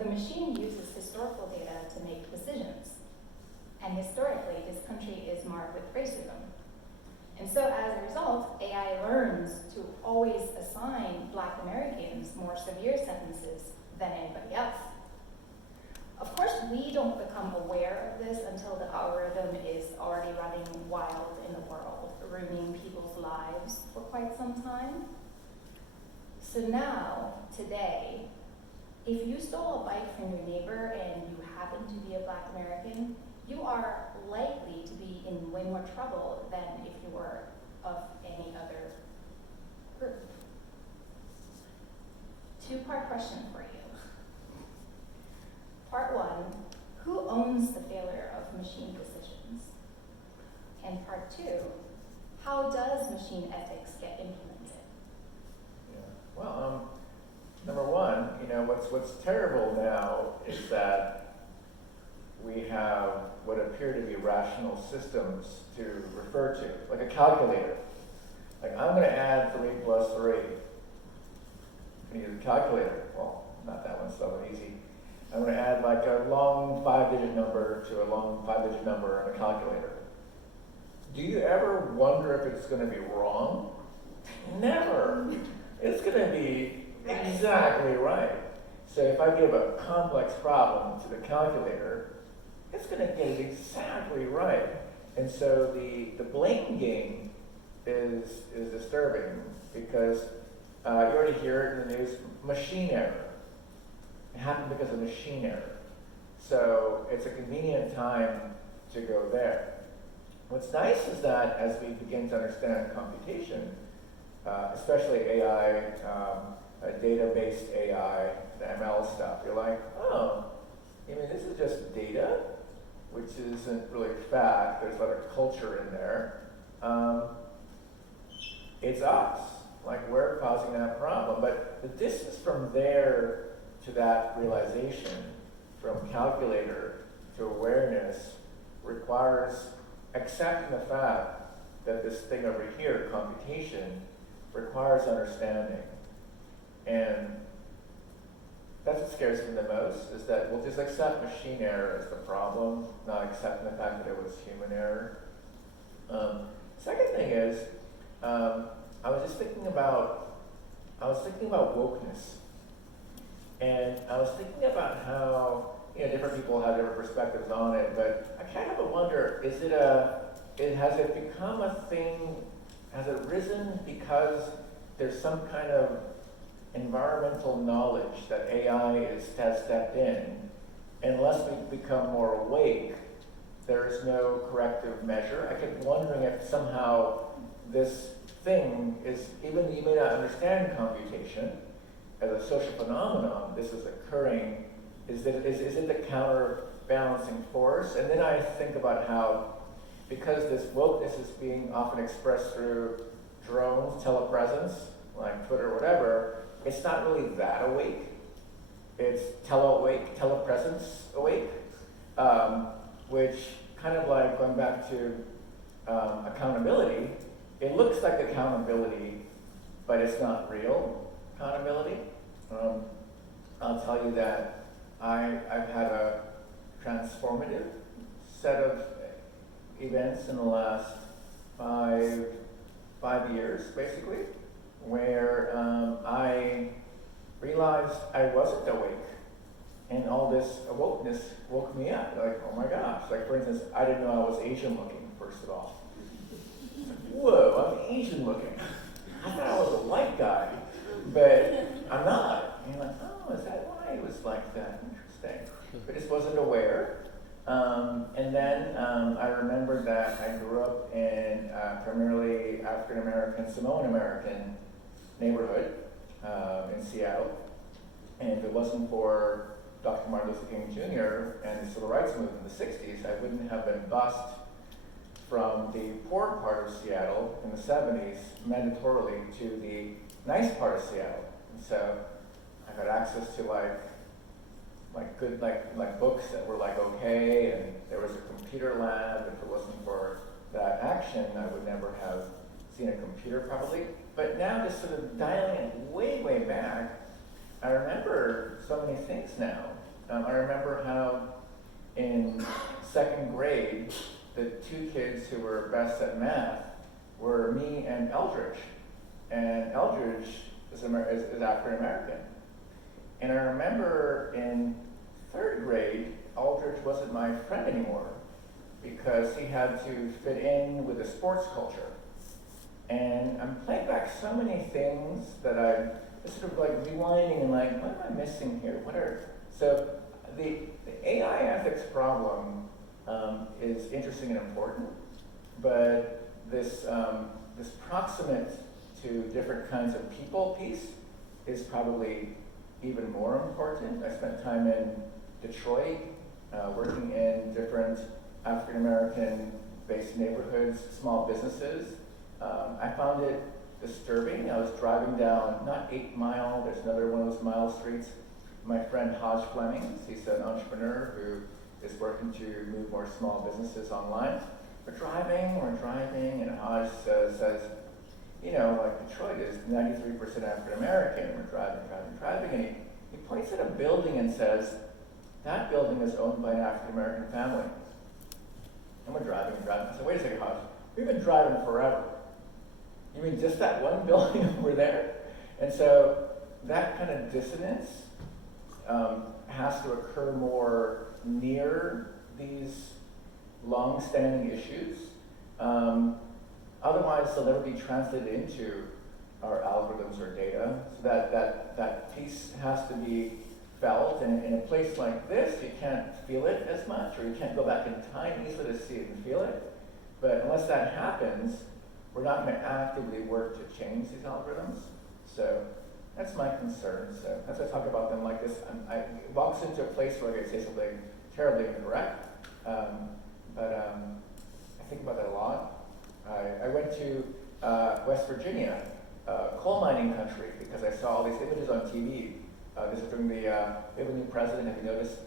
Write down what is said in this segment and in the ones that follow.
the machine uses historical data to make decisions. And historically, this country is marked with racism. And so as a result, AI learns to always assign Black Americans more severe sentences than anybody else. Of course, we don't become aware of this until the algorithm is already running wild in the world, ruining people's lives for quite some time. So now, today, if you stole a bike from your neighbor and you happen to be a Black American, you are likely to be in way more trouble than if you were of any other group. Two-part question for you. Part one, who owns the failure of machine decisions? And part two, how does machine ethics get implemented? Yeah. Well, number one, what's terrible now is that we have what appear to be rational systems to refer to, like a calculator. Like, I'm going to add 3 plus 3. I'm going to use a calculator. Well, not that one, so easy. I'm going to add like a long 5-digit number to a long 5-digit number on a calculator. Do you ever wonder if it's going to be wrong? Never. It's going to be exactly right. So if I give a complex problem to the calculator, it's going to get it exactly right. And so the blame game is disturbing because you already hear it in the news, machine error. It happened because of machine error. So it's a convenient time to go there. What's nice is that as we begin to understand computation, especially AI, data-based AI, the ML stuff, you're like, oh, you mean this is just data, which isn't really fact, there's a lot of culture in there. It's us, like we're causing that problem. But the distance from there to that realization, from calculator to awareness, requires accepting the fact that this thing over here, computation, requires understanding. And that's what scares me the most, is that we'll just accept machine error as the problem, not accepting the fact that it was human error. Second thing is, I was thinking about wokeness. And I was thinking about how, different people have different perspectives on it, but I kind of wonder, has it become a thing, has it risen because there's some kind of environmental knowledge that AI has stepped in? Unless we become more awake, there is no corrective measure. I kept wondering if somehow this thing is, even you may not understand computation as a social phenomenon, this is occurring. Is it the counterbalancing force? And then I think about how, because this wokeness is being often expressed through drones, telepresence, like Twitter or whatever, it's not really that awake. It's telepresence awake, which kind of like going back to accountability, it looks like accountability, but it's not real accountability. I'll tell you that I've had a transformative set of events in the last five years, basically, where I realized I wasn't awake, and all this awokeness woke me up. Like, oh my gosh! Like, for instance, I didn't know I was Asian looking. First of all, whoa, I'm Asian looking. I thought I was a white guy, but I'm not. And you're like, oh, is that why it was like that? Interesting. But just wasn't aware. And then I remembered that I grew up in primarily African American, Samoan American neighborhood in Seattle. And if it wasn't for Dr. Martin Luther King Jr. and the Civil Rights Movement in the 60s, I wouldn't have been bused from the poor part of Seattle in the 70s mandatorily to the nice part of Seattle. And so I got access to good books that were okay, and there was a computer lab. If it wasn't for that action, I would never have seen a computer probably. But now just sort of dialing it way, way back, I remember so many things now. I remember how in second grade, the two kids who were best at math were me and Eldridge. And Eldridge is African American. And I remember in third grade, Eldridge wasn't my friend anymore because he had to fit in with the sports culture. And I'm playing back so many things that I'm sort of like rewinding and like, what am I missing here? So the AI ethics problem is interesting and important, but this proximate to different kinds of people piece is probably even more important. I spent time in Detroit, working in different African American based neighborhoods, small businesses. I found it disturbing. I was driving down, not 8 Mile, there's another one of those mile streets. My friend Hodge Flemings, he's an entrepreneur who is working to move more small businesses online. We're driving, and Hodge says, you know, like Detroit is 93% African American. We're driving, and he points at a building and says, that building is owned by an African American family. And we're driving. I said, wait a second, Hodge, we've been driving forever. You mean just that one building over there? And so that kind of dissonance has to occur more near these long-standing issues. Otherwise, they'll never be translated into our algorithms or data. So that piece has to be felt. And in a place like this, you can't feel it as much, or you can't go back in time easily to see it and feel it. But unless that happens, we're not going to actively work to change these algorithms. So that's my concern. So as I talk about them like this, I walks into a place where I could say something terribly incorrect. I think about that a lot. I went to West Virginia, coal mining country, because I saw all these images on TV. This is during we have a new president, have you noticed?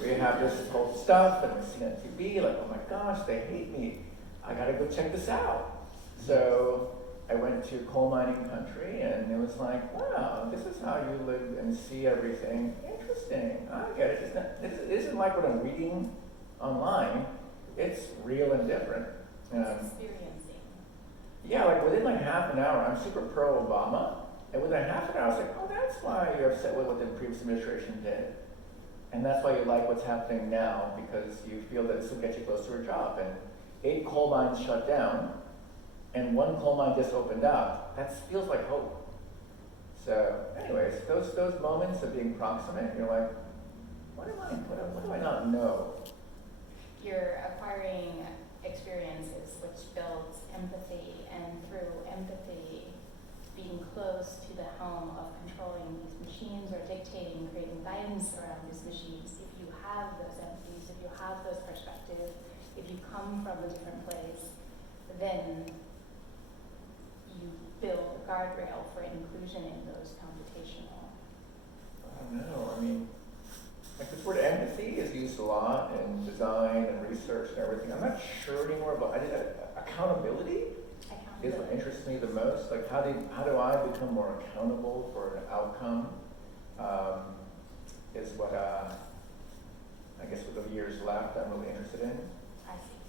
We have this whole stuff, and we're seeing it on TV, like, oh my gosh, they hate me. I gotta go check this out. So I went to coal mining country, and it was like, wow, this is how you live and see everything. Interesting, I get it. It isn't like what I'm reading online. It's real and different. Experiencing. Yeah, like within like half an hour, I'm super pro-Obama, and within half an hour, I was like, oh, that's why you're upset with what the previous administration did. And that's why you like what's happening now, because you feel that this will get you close to a job. And 8 coal mines shut down, and 1 coal mine just opened up. That feels like hope. So anyways, those moments of being proximate, you're like, what do I not know? You're acquiring experiences which builds empathy, and through empathy, being close to the helm of controlling these machines or dictating, creating guidance around these machines, if you have those empathies, if you have those perspectives, if you come from a different place, then you build a guardrail for inclusion in those computational. I don't know, I mean, like this word empathy is used a lot in design and research and everything. I'm not sure anymore about accountability is what interests me the most. Like how do I become more accountable for an outcome is what I guess with the years left I'm really interested in. I see.